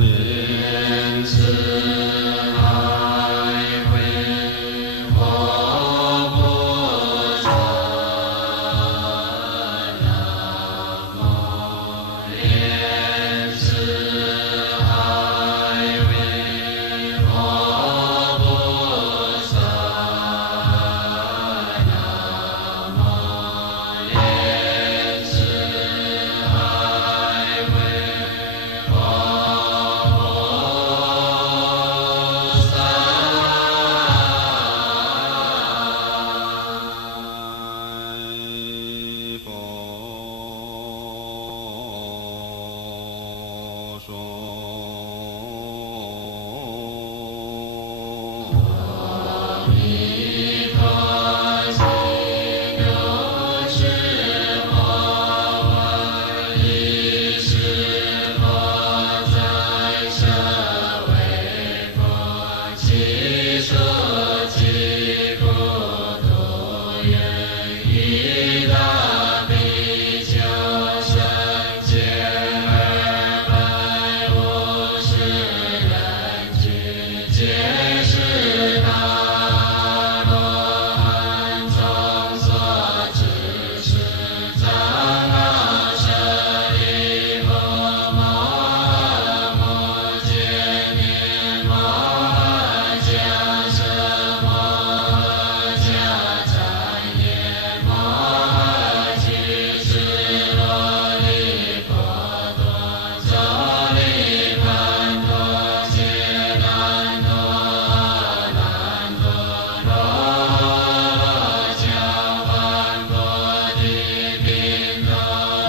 莲池海会佛菩萨，南无莲池海会佛菩萨，南无莲池海会佛菩萨。佛说。阿弥陀经，有是佛闻一是佛在舍为佛，其数其故度人一大比丘僧千250人俱，皆是大罗汉众所知识，长阿舍利弗，摩诃目犍连，摩诃迦摄，摩诃迦旃延，摩诃居士罗利波多，周利盘多，揭难多，阿难多，罗罗迦梵波提宾多，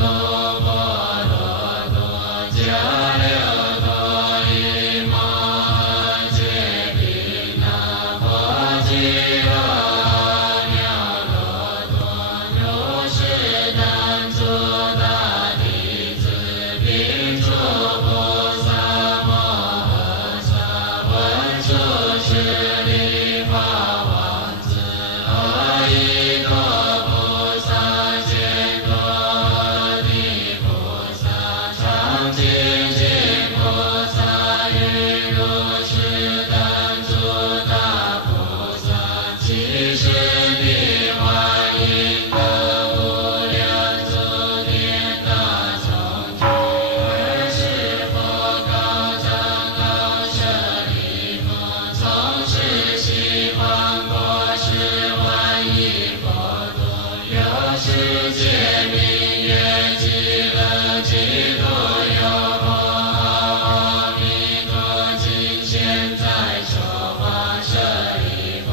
卢波罗多，迦留多，伊摩诃揭毗那，婆吉罗耨罗多，如是等诸大弟子，并诸菩萨摩诃萨，文殊师利法王子，阿逸多菩萨，犍多地菩萨，常精进菩萨，与如是等诸大菩萨，其实地观音等无量诸天大众俱，尔时佛告长老舍利弗，从是西方国十万亿佛土，有世界名曰极乐净土，有佛号阿弥陀经，现在说法舍利弗，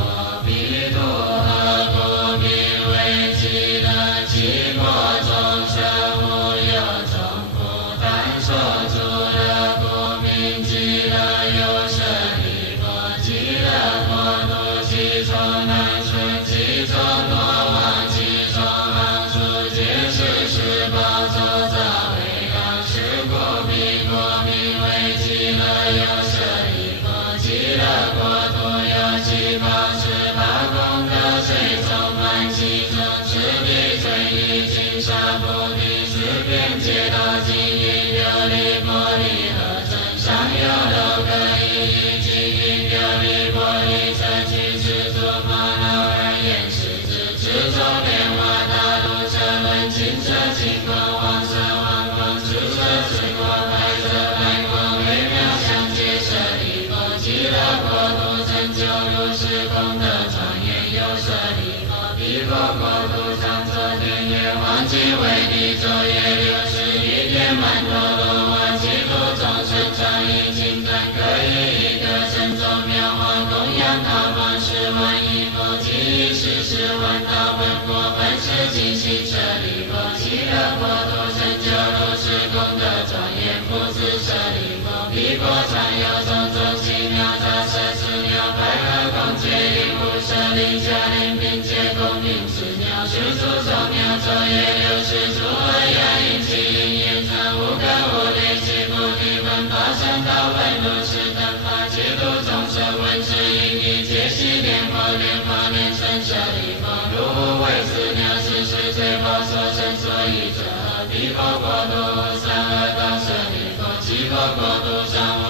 彼土何故名为极乐？其国众生无有众苦，但说诸乐故名极乐。有舍利弗，极乐国土，其中南顺，其中罗网，其中昂处，皆是十宝周匝为刚，是故彼国名为极乐。有舍利弗，极乐国土有七宝18功德水充满，其中持地尊仪金沙菩提，四边皆道金银琉璃玻璃合成，上有6个一金银琉璃玻璃车，具持足玛瑙二眼狮子，持周莲花大鹿车轮，金车金光，黄色黄光，赤色赤光，白色白光，微妙相接。舍利弗，极乐国土成就如是功德庄严。有舍利弗，彼国国土上作天月，黄金为地，昼夜61天，曼陀罗王，其土众生常以金冠，各以一个身中妙花供养他方10万亿佛，今以40万大文果，本是尽心舍利弗，极乐国土成就如是功德庄严。复次舍利弗，彼国常有种种奇妙杂色之鸟，百合共结鹦鹉舍利迦陵，并且共鸣之鸟，须诸众鸟，昼夜60诸恶亚音，其音言长无根无裂，其菩提分法身道分如是等法，其度众生闻之音已，皆悉莲花莲花莲生舍利弗，如无为此鸟，是世最宝所生所以者，彼国国土三恶道舍利弗，其国国土上无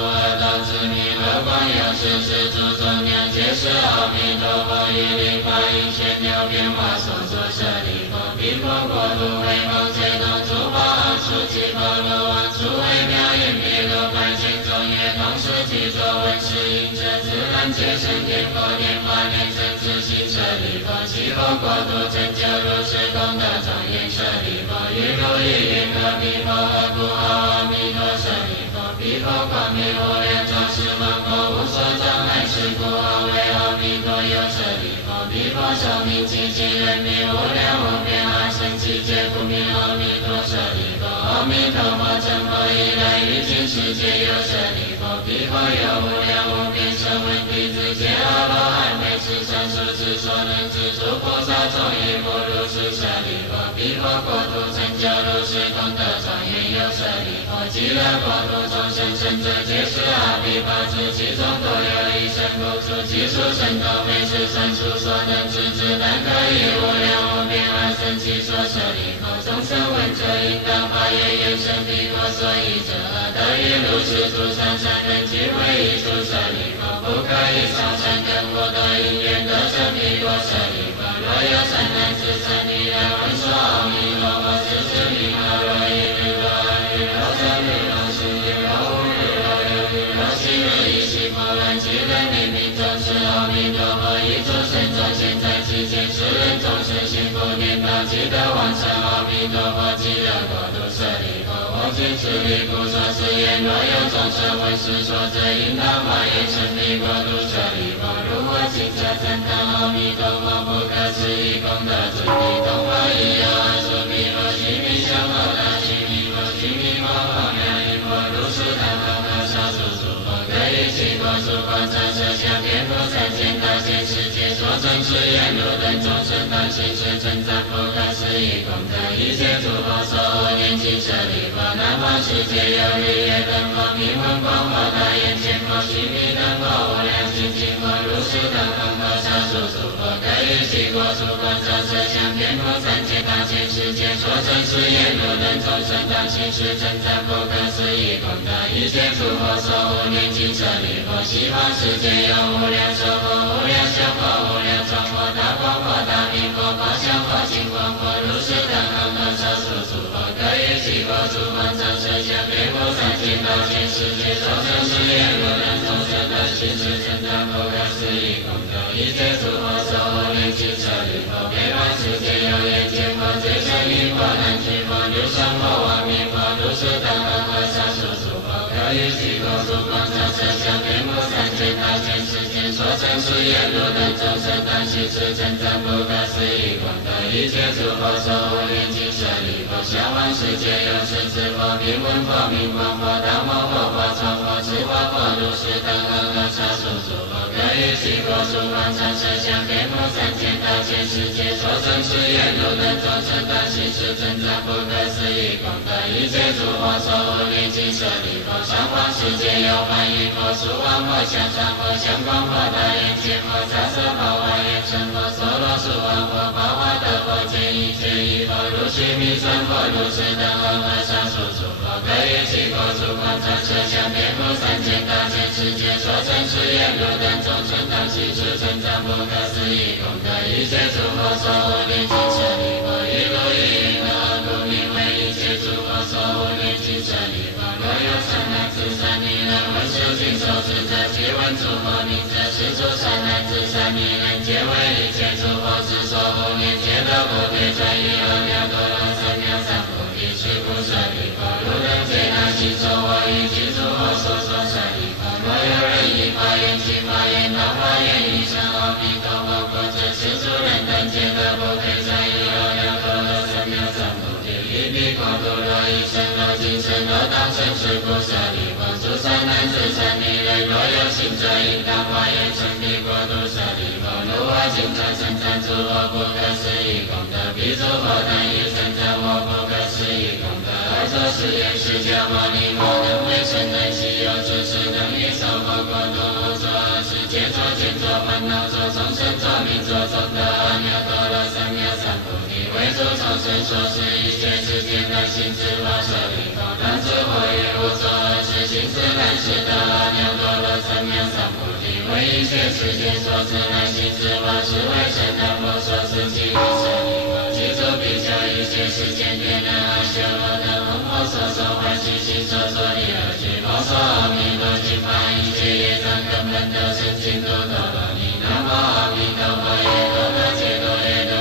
国度成就如是功德庄严舍利弗，于如意云何彼佛何故阿弥陀舍利弗，彼佛光明无量照十方佛，无所障碍是故号为阿弥陀有舍利弗，彼佛寿命极其人民无量无边阿僧祇劫不明阿弥陀舍利弗，阿弥陀佛成佛以来于今世界有舍利弗，彼佛有无量无边声闻弟子皆阿罗汉为是善术之所能知诸菩萨众亦复如是舍利弗，彼佛国土成就如是功德庄严有舍利弗，极乐国土众生生者皆是阿毗跋致，其中多有一生不出其数神通为是善术所能知之，但可以无量无边阿僧祇说舍利弗，众生闻者应当发愿愿生彼国所依者，得以如是诸善善人即会以诸舍利弗，不可以少善根福德因缘得生彼国舍利弗，若有善男子善女人闻说阿弥陀佛时是名号，若一日若二日若三日若四日若五日若六日若七日以其佛乱其人临命终是阿弥陀佛以诸神众现在其间，世人众生幸福颠倒，积德旺盛阿弥陀佛极乐国土舍利弗，我今此力故说是言，若有众生闻是说者，应当发愿成彼国土舍利弗，如我今者赞叹阿弥陀佛不可思议功德之地，东方已有阿叔弥佛，须弥相佛大须弥佛，须弥摩诃妙音佛，如是等等和少数诸佛，各以其国土广长舌相遍覆三千大千世界，所证是言如等众生当行是称赞不可思议功德，一切诸佛所护念经舍利弗，南方世界有日月灯佛、明文光佛、大眼见佛、须弥灯佛、无量精进佛，如是等等和少数诸佛，各以其国土广长舌相遍覆三千大千世界，所证是言如等众生当行是称赞不可思议功德，一切诸佛所护念经舍利弗，西方世界有无量寿佛、无量相佛、无量庄佛、大光佛、大明佛、法相佛、金光佛，如是等等和少数诸佛，各以其国土广长舌相遍覆三千大千世界，所证是言如等众生当行是称赞不可思议功德，一切诸佛所护念经舍利弗，北方世界有眼见佛、最胜音佛、南俱佛、六胜佛、王明佛，如是等等和少数诸佛，各以其国土广长舌相遍覆三千大千世界，所证是言如等众生当行是称赞不可思议功德，一切诸佛所护念经舍利弗，下方世界有十字佛、明文佛、明光佛、大摩佛、法幢佛、智化佛，如是等等和少数诸佛，各以其国土广长舌相遍覆三千大千世界，所证是言如等众生当行是称赞不可思议功德，一切诸佛所护念经舍利弗，上方世界有梵音佛、苏王佛、香常佛、香光佛、大眼见佛、杂色佛、华严成佛、娑罗树王佛、法华德佛、见一切一佛，如须弥尊佛，如是等和少数诸佛，各以其国土广长舌相遍覆三千大千世界，所证是言如等众生当行是称赞不可思议功德，一切诸佛所护念经舍利弗，于如意云何故名为一切诸佛所护念经舍利弗，若有善男子善女人闻是经受持者，即闻诸佛名者，是诸善男子善女人皆为一切诸佛之所护念，皆得不退转于阿耨多罗三藐三菩提，是故舍利弗，如等皆当信受我于其诸佛所说舍利弗，若有人以发愿其发愿当发愿于生阿弥陀佛国者，是诸人等皆得不退转于阿耨多罗三藐三菩提，于彼国土若一生若今生若当生是故舍利弗，诸善男子善女人若有信者，应当发愿成彼国土舍利弗，如我今者称赞诸佛不可思议功德，彼诸佛当以称赞我不可思议功德，而作是言释迦牟尼佛能为圣能稀有之事，能于受佛国土无作恶事，皆作见作烦恼作众生作命作众德阿耨多罗三藐三菩提，为诸众生所施一切世间的行之法舍利弗，当知我于无作恶事行之难事得阿耨多罗三藐三菩提，为一切世间所知难行之法，是为圣难佛所施其力舍利弗，其诸比丘一切世间天人阿修罗等闻佛所说欢喜心所作的而具，佛说阿弥陀经法，一切业障根本得生净土陀罗尼，南无阿弥陀佛耶多那揭多耶多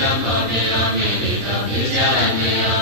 Dhamma Villa Vinita Vijaya